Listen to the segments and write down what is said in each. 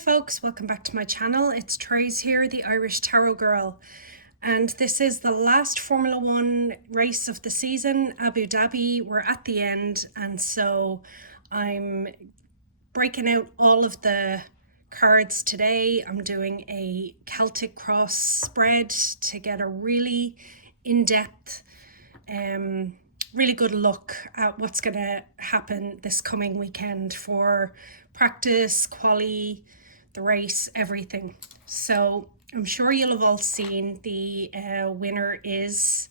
folks, welcome back to my channel. It's Trace here, the Irish Tarot Girl, and this is the last Formula One race of the season, Abu Dhabi. We're at the end, and so I'm breaking out all of the cards today. I'm doing a Celtic cross spread to get a really in-depth really good look at what's going to happen this coming weekend for practice, quali, the race, everything. So I'm sure you'll have all seen the winner is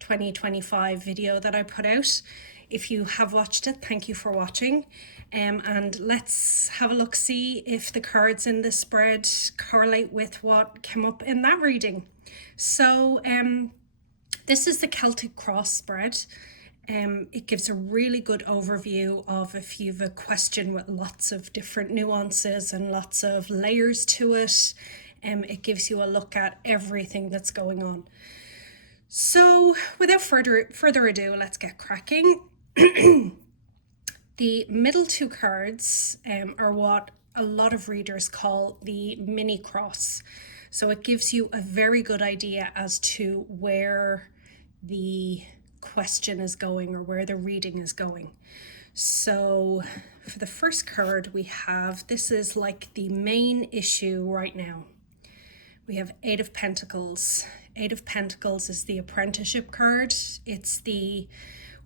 2025 video that I put out. If you have watched it, thank you for watching. And let's have a look, see if the cards in the spread correlate with what came up in that reading. So this is the Celtic cross spread. It gives a really good overview of if you've a question with lots of different nuances and lots of layers to it. It gives you a look at everything that's going on. So without further ado, let's get cracking. The middle two cards are what a lot of readers call the mini cross. So it gives you a very good idea as to where the question is going or where the reading is going. So for the first card we have, this is like the main issue right now. We have Eight of Pentacles. Eight of Pentacles is the apprenticeship card. It's the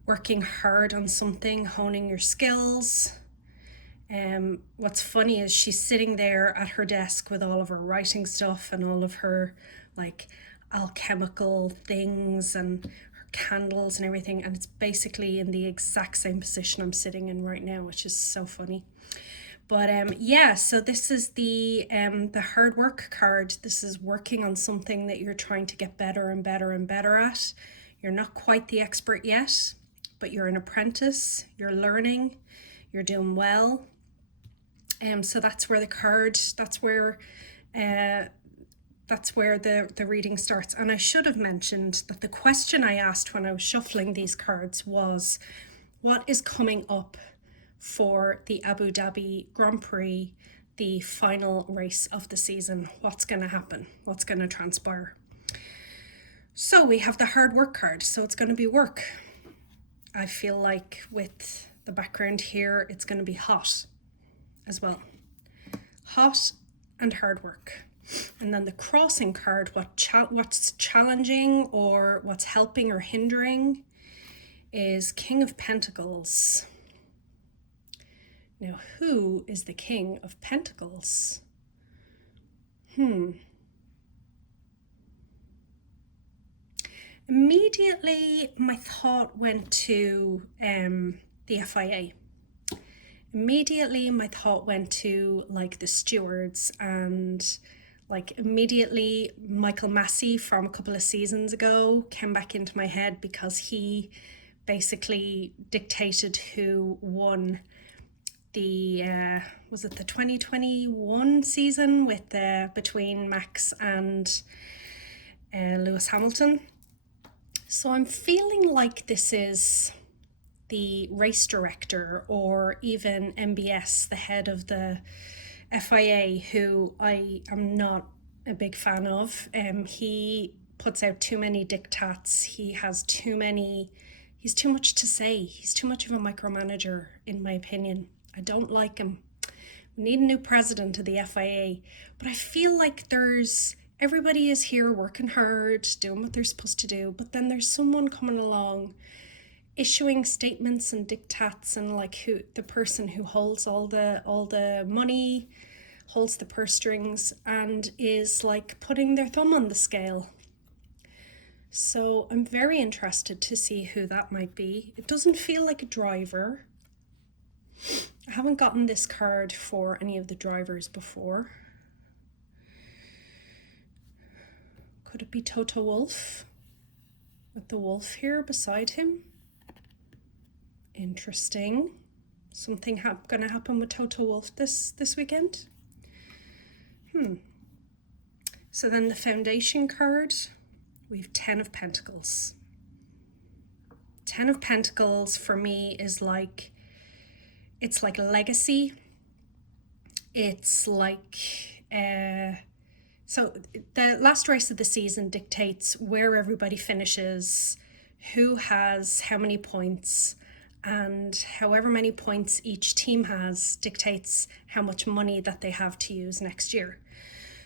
working hard on something, honing your skills. What's funny is she's sitting there at her desk with all of her writing stuff and all of her like alchemical things and candles and everything, and it's basically in the exact same position I'm sitting in right now, which is so funny. But yeah, so this is the hard work card. This is working on something that you're trying to get better and better and better at. You're not quite the expert yet, but you're an apprentice, you're learning, you're doing well. So that's where the card, that's where the reading starts. And I should have mentioned that the question I asked when I was shuffling these cards was, what is coming up for the Abu Dhabi Grand Prix, the final race of the season? What's going to happen? What's going to transpire? So we have the hard work card, so it's going to be work. I feel like with the background here, it's going to be hot as well. Hot and hard work. And then the crossing card, what's challenging or what's helping or hindering, is King of Pentacles. Now, who is the King of Pentacles? Immediately, my thought went to the FIA. Immediately, my thought went to like the stewards, and like immediately Michael Massey from a couple of seasons ago came back into my head because he basically dictated who won the was it the 2021 season with between Max and Lewis Hamilton. So I'm feeling like this is the race director or even MBS, the head of the FIA, who I am not a big fan of. He puts out too many diktats. He's too much to say. He's too much of a micromanager, in my opinion. I don't like him. We need a new president of the FIA, but I feel like everybody is here working hard, doing what they're supposed to do, but then there's someone coming along issuing statements and diktats, and like the person who holds all the money, holds the purse strings, and is like putting their thumb on the scale. So I'm very interested to see who that might be. It doesn't feel like a driver. I haven't gotten this card for any of the drivers before. Could it be Toto Wolff with the wolf here beside him? Interesting. Something gonna happen with Toto Wolff this weekend. So then the foundation card, we have 10 of Pentacles. 10 of Pentacles for me is like, it's like legacy. it's like, so the last race of the season dictates where everybody finishes, who has how many points, and however many points each team has dictates how much money that they have to use next year.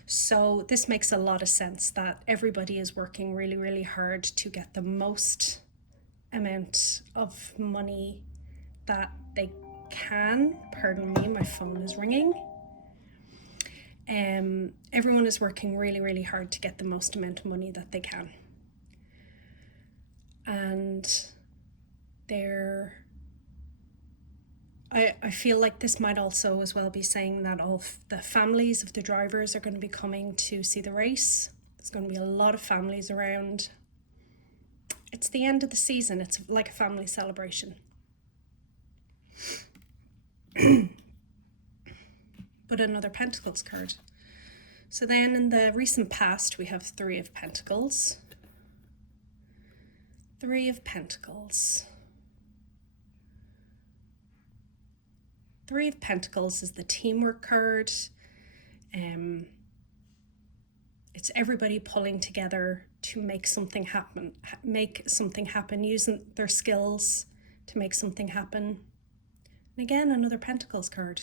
So this makes a lot of sense that everybody is working really, really hard to get the most amount of money that they can. Pardon me, my phone is ringing. Everyone is working really, really hard to get the most amount of money that they can. And I feel like this might also as well be saying that all the families of the drivers are going to be coming to see the race. There's going to be a lot of families around. It's the end of the season. It's like a family celebration. But another Pentacles card. So then in the recent past, we have Three of Pentacles. Three of Pentacles. Three of Pentacles is the teamwork card. It's everybody pulling together to make something happen, using their skills to make something happen. And again, another Pentacles card.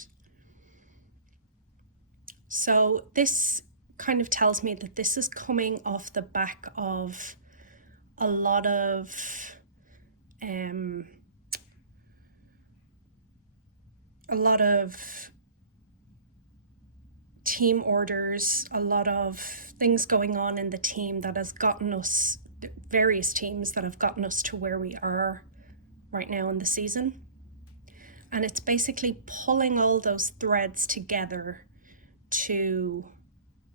So this kind of tells me that this is coming off the back of a lot of team orders, a lot of things going on in the team that has gotten us, various teams that have gotten us to where we are right now in the season. And it's basically pulling all those threads together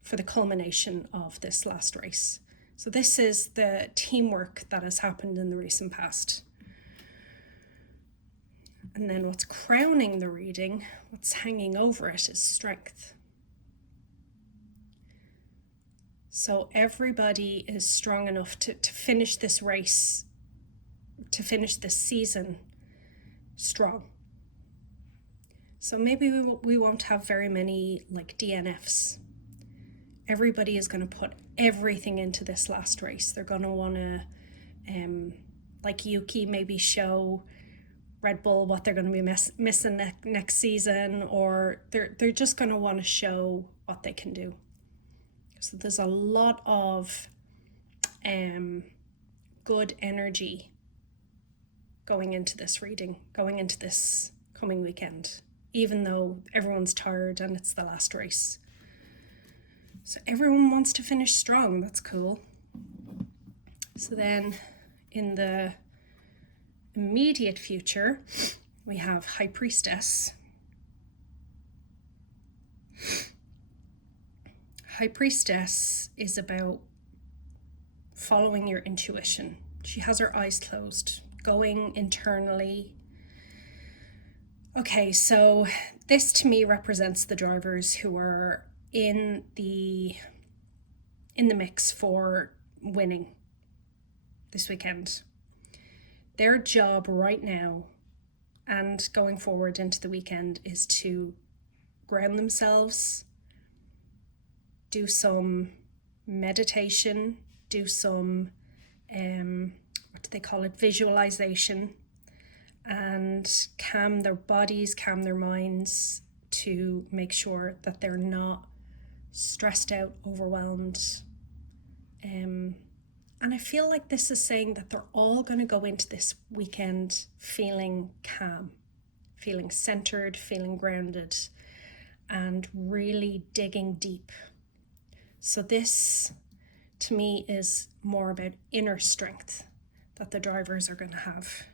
for the culmination of this last race. So this is the teamwork that has happened in the recent past. And then what's crowning the reading, what's hanging over it, is strength. So everybody is strong enough to finish this race, to finish this season strong. So maybe we won't have very many like DNFs. Everybody is going to put everything into this last race. They're going to want to, like Yuki, maybe show Red Bull what they're going to be missing next season, or they're just going to want to show what they can do. So there's a lot of good energy going into this reading, going into this coming weekend, even though everyone's tired and it's the last race. So everyone wants to finish strong. That's cool. So then in the immediate future, we have High Priestess. High Priestess is about following your intuition. She has her eyes closed, going internally. Okay, so this to me represents the drivers who are in the mix for winning this weekend. Their job right now and going forward into the weekend is to ground themselves, do some meditation, do some, what do they call it, visualization, and calm their bodies, calm their minds to make sure that they're not stressed out, overwhelmed. And I feel like this is saying that they're all going to go into this weekend feeling calm, feeling centered, feeling grounded, and really digging deep. So this, to me, is more about inner strength that the drivers are going to have.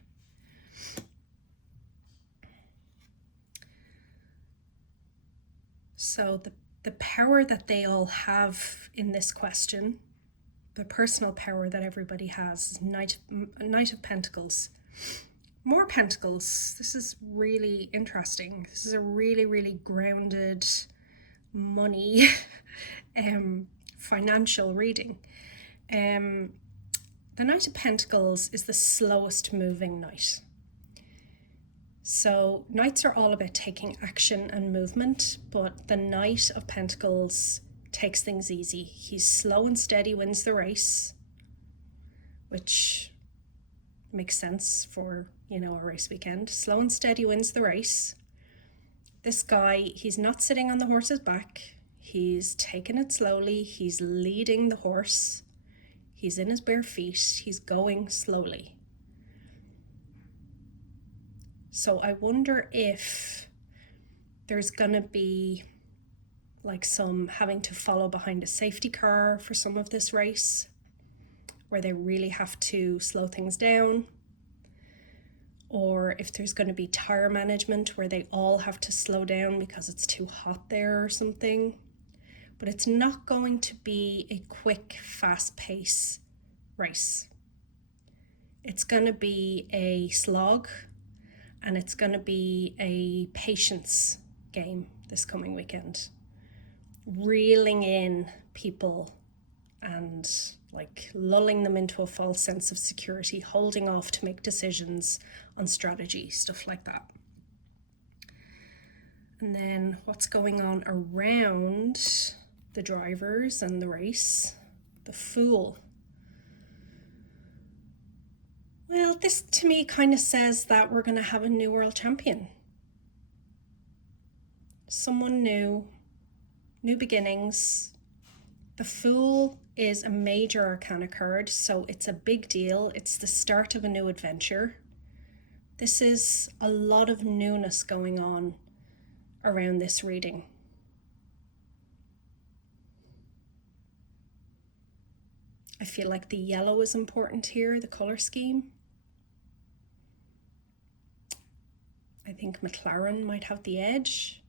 So the power that they all have in this question, the personal power that everybody has, is Knight of Pentacles. More Pentacles. This is really interesting. This is a really, really grounded money financial reading. The Knight of Pentacles is the slowest moving knight. So Knights are all about taking action and movement, but the Knight of Pentacles takes things easy. He's slow and steady, wins the race, which makes sense for, a race weekend. Slow and steady wins the race. This guy, he's not sitting on the horse's back. He's taking it slowly. He's leading the horse. He's in his bare feet. He's going slowly. So I wonder if there's gonna be like some having to follow behind a safety car for some of this race, where they really have to slow things down, or if there's going to be tire management where they all have to slow down because it's too hot there or something. But it's not going to be a quick, fast-paced race. It's going to be a slog, and it's going to be a patience game this coming weekend. Reeling in people and like lulling them into a false sense of security, holding off to make decisions on strategy, stuff like that. And then what's going on around the drivers and the race? The Fool. Well, this to me kind of says that we're going to have a new world champion. Someone new, new beginnings. The Fool is a major arcana card, so it's a big deal. It's the start of a new adventure. This is a lot of newness going on around this reading. I feel like the yellow is important here, the color scheme. I think McLaren might have the edge.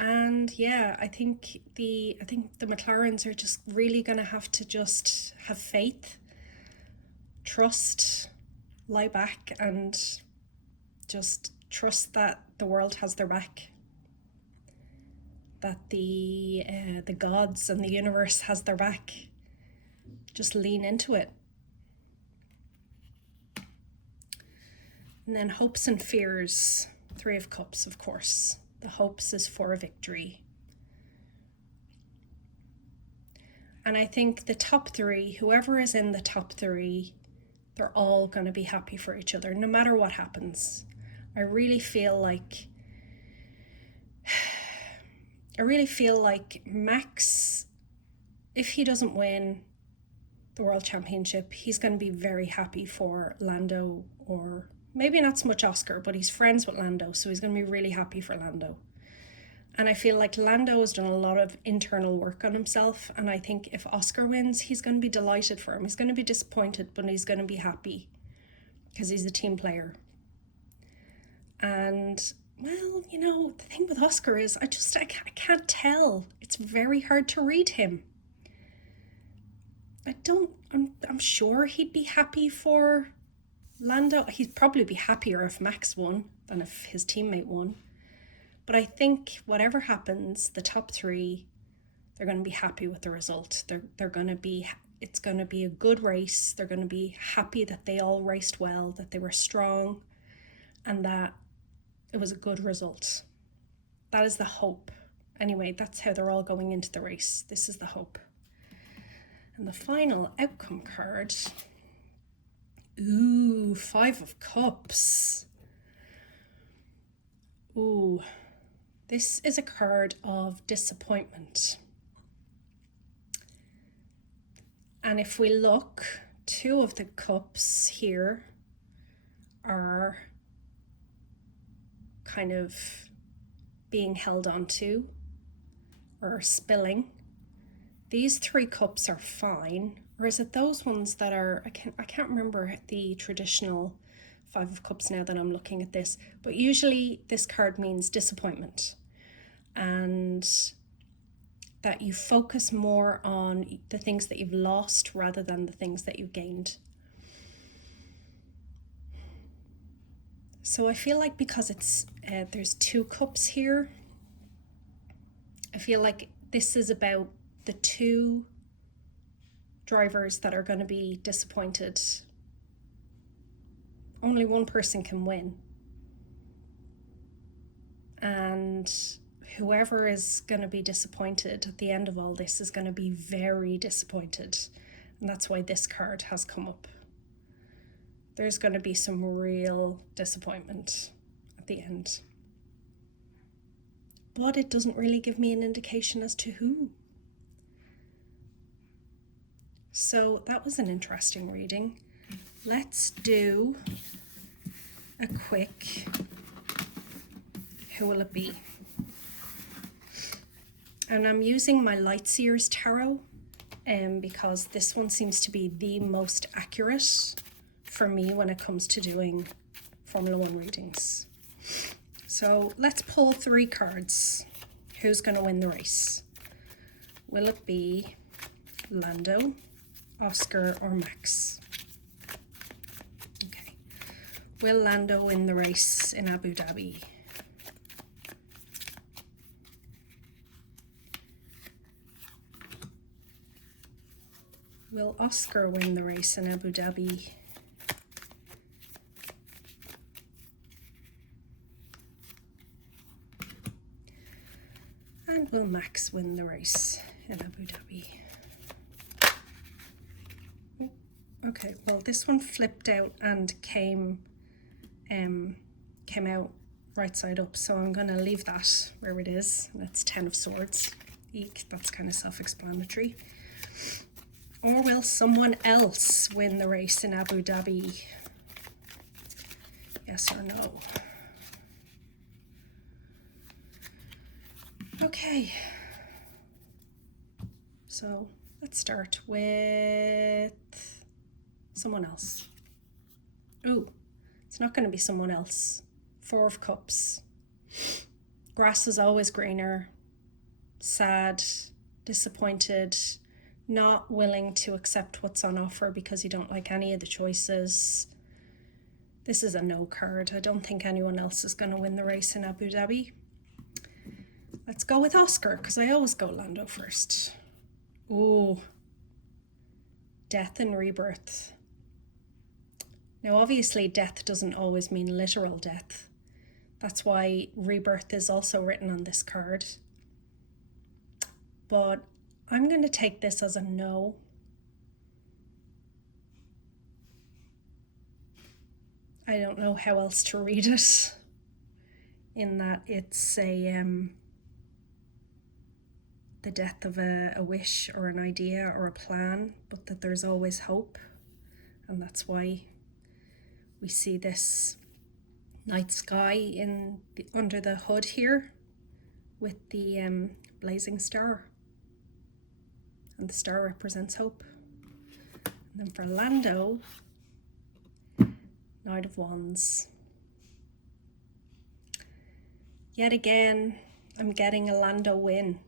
And yeah, I think the McLarens are just really going to have to just have faith, trust, lie back, and just trust that the world has their back, that the gods and the universe has their back. Just lean into it. And then hopes and fears, 3 of Cups, of course. The hopes is for a victory. And I think the top 3, whoever is in the top 3, they're all going to be happy for each other, no matter what happens. I really feel like Max, if he doesn't win the World Championship, he's going to be very happy for Lando, or maybe not so much Oscar, but he's friends with Lando, so he's going to be really happy for Lando. And I feel like Lando has done a lot of internal work on himself, and I think if Oscar wins, he's going to be delighted for him. He's going to be disappointed, but he's going to be happy because he's a team player. And, well, the thing with Oscar is I can't tell. It's very hard to read him. I'm sure he'd be happy for Lando. He'd probably be happier if Max won than if his teammate won. But I think whatever happens, the top 3, they're going to be happy with the result. It's going to be a good race. They're going to be happy that they all raced well, that they were strong, and that it was a good result. That is the hope. Anyway, that's how they're all going into the race. This is the hope. And the final outcome card. Ooh, 5 of Cups. Ooh, this is a card of disappointment. And if we look, 2 of the Cups here are kind of being held onto or spilling. These 3 cups are fine, or is it those ones that are, I can't remember the traditional 5 of Cups now that I'm looking at this, but usually this card means disappointment, and that you focus more on the things that you've lost rather than the things that you've gained. So I feel like because it's there's 2 cups here, I feel like this is about the 2 drivers that are going to be disappointed only one person can win. And whoever is going to be disappointed at the end of all this is going to be very disappointed. And that's why this card has come up. There's going to be some real disappointment at the end. But it doesn't really give me an indication as to who. So that was an interesting reading. Let's do a quick, who will it be? And I'm using my Light Seer's Tarot because this one seems to be the most accurate for me when it comes to doing Formula One readings. So let's pull 3 cards. Who's going to win the race? Will it be Lando, Oscar, or Max? Okay. Will Lando win the race in Abu Dhabi? Will Oscar win the race in Abu Dhabi? And will Max win the race in Abu Dhabi? Okay, well this one flipped out and came out right side up, so I'm going to leave that where it is. That's 10 of Swords. Eek, that's kind of self-explanatory. Or will someone else win the race in Abu Dhabi? Yes or no? Okay. So let's start with someone else. Ooh, it's not going to be someone else. 4 of Cups. Grass is always greener. Sad, disappointed, not willing to accept what's on offer because you don't like any of the choices. This is a no card. I don't think anyone else is going to win the race in Abu Dhabi. Let's go with Oscar, because I always go Lando first. Ooh. Death and rebirth. Now, obviously, death doesn't always mean literal death. That's why rebirth is also written on this card. But I'm going to take this as a no. I don't know how else to read it, in that it's the death of a wish or an idea or a plan, but that there's always hope. And that's why we see this night sky under the hood here with the blazing star. And the star represents hope. And then for Lando, Knight of Wands. Yet again, I'm getting a Lando win.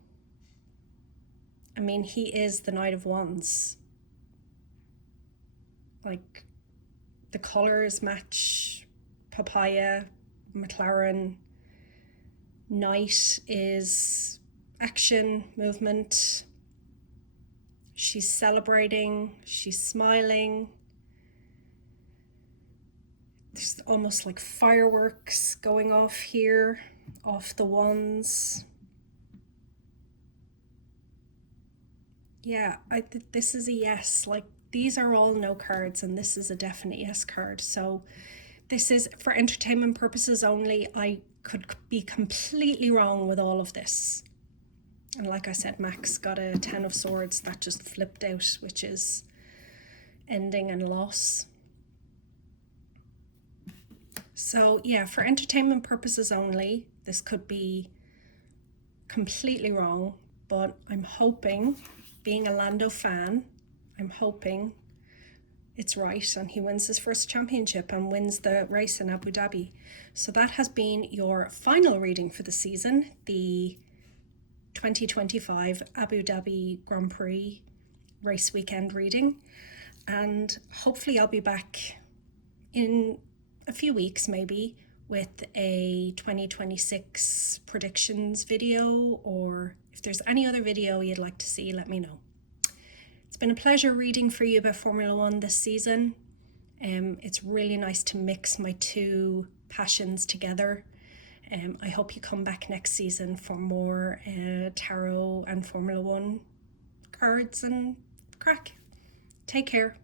I mean, he is the Knight of Wands. Like, the colours match papaya, McLaren. Knight is action, movement. She's celebrating, she's smiling. There's almost like fireworks going off here, off the wands. Yeah, this is a yes. Like, these are all no cards, and this is a definite yes card. So this is for entertainment purposes only. I could be completely wrong with all of this. And like I said, Max got a 10 of Swords that just flipped out, which is ending and loss. So yeah, for entertainment purposes only, this could be completely wrong, but I'm hoping, being a Lando fan, I'm hoping it's right and he wins his first championship and wins the race in Abu Dhabi. So that has been your final reading for the season, the 2025 Abu Dhabi Grand Prix race weekend reading. And hopefully I'll be back in a few weeks maybe with a 2026 predictions video, or if there's any other video you'd like to see, let me know. It's been a pleasure reading for you about Formula One this season. It's really nice to mix my two passions together. I hope you come back next season for more tarot and Formula One cards and crack. Take care.